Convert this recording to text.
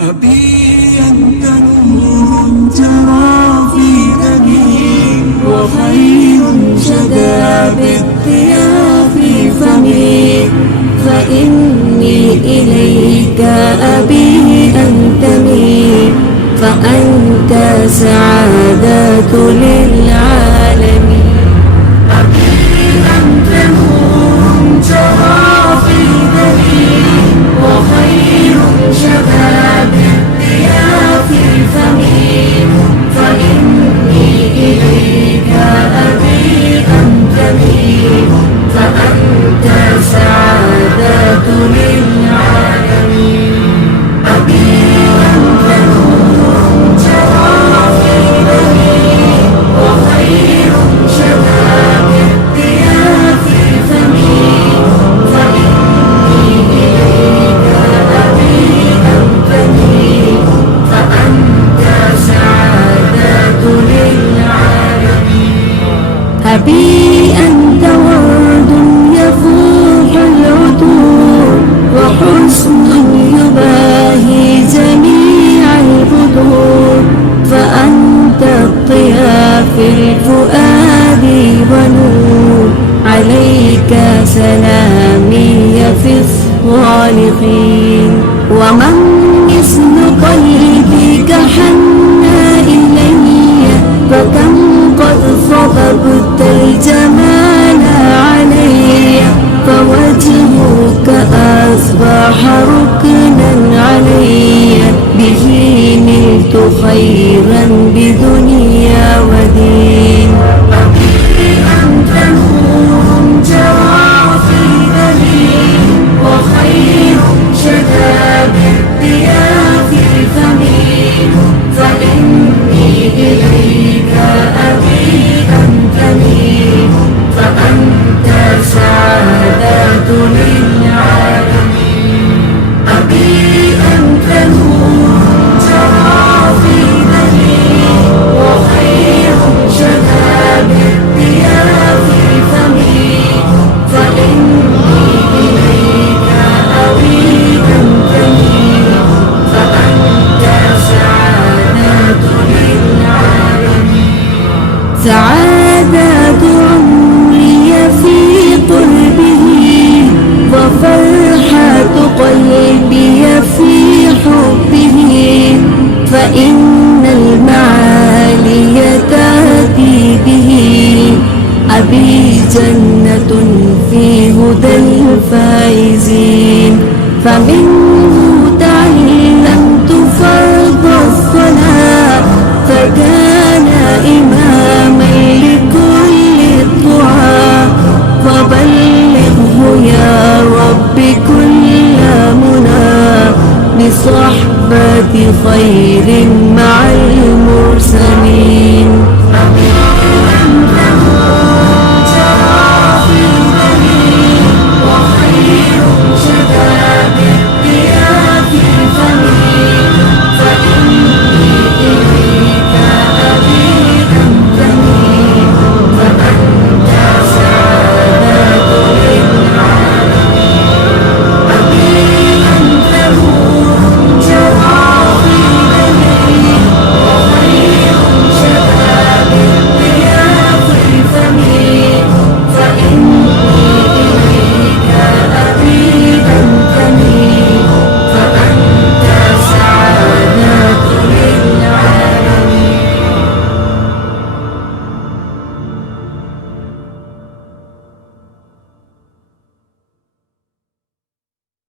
أبي أنت نور جرى في دمي وخير شدا بالضياء في فمي، فإني إليك أبي أنتمي، فأنت سعادة للعالمين. أبي أنت نور جرى في دمي وخير شباب الضياء في فمي، فإني إليك أبي أنتمي، فأنت سعادة للعالمين. أبي أنت نور جرى في دمي وخير شباب الضياء في فمي، فإني إليك أبي أنتمي، فأنت سعادة للعالمين. أبي أنت ورد يفوح العطور وحسن يباهي جميع البدور، فأنت الضياء في الفؤاد ونور، عليك سلامي في الصالحين. ومن مثل قلبك حنى إلي، فكم قد صببت الجمال علي، فوجهك أصبح ركنا علي، به نلت خيرا بدنيا ودين. أبي أنت نور جرى في دمي وخير شدا بالضياء في فمي، فإني إليك أبي أنتمي، فأنت سعادة للعالمين. أبي أنت نور جرى في دمي وخير شدا بالضياء في فمي، فإني إليك أبي أنتمي، فأنت سعادة للعالمين. سعادة عمري في قربه، وفرحة قلبي في حبه، فإن المعالي تأتي به، أبي جنة في هدى الفائزين. فمنه تعلمت فرض الصلاة، فكان إماما لكل الدعاء، فبلغه يا رب كل منى، بصحبة خير مع المرسلين.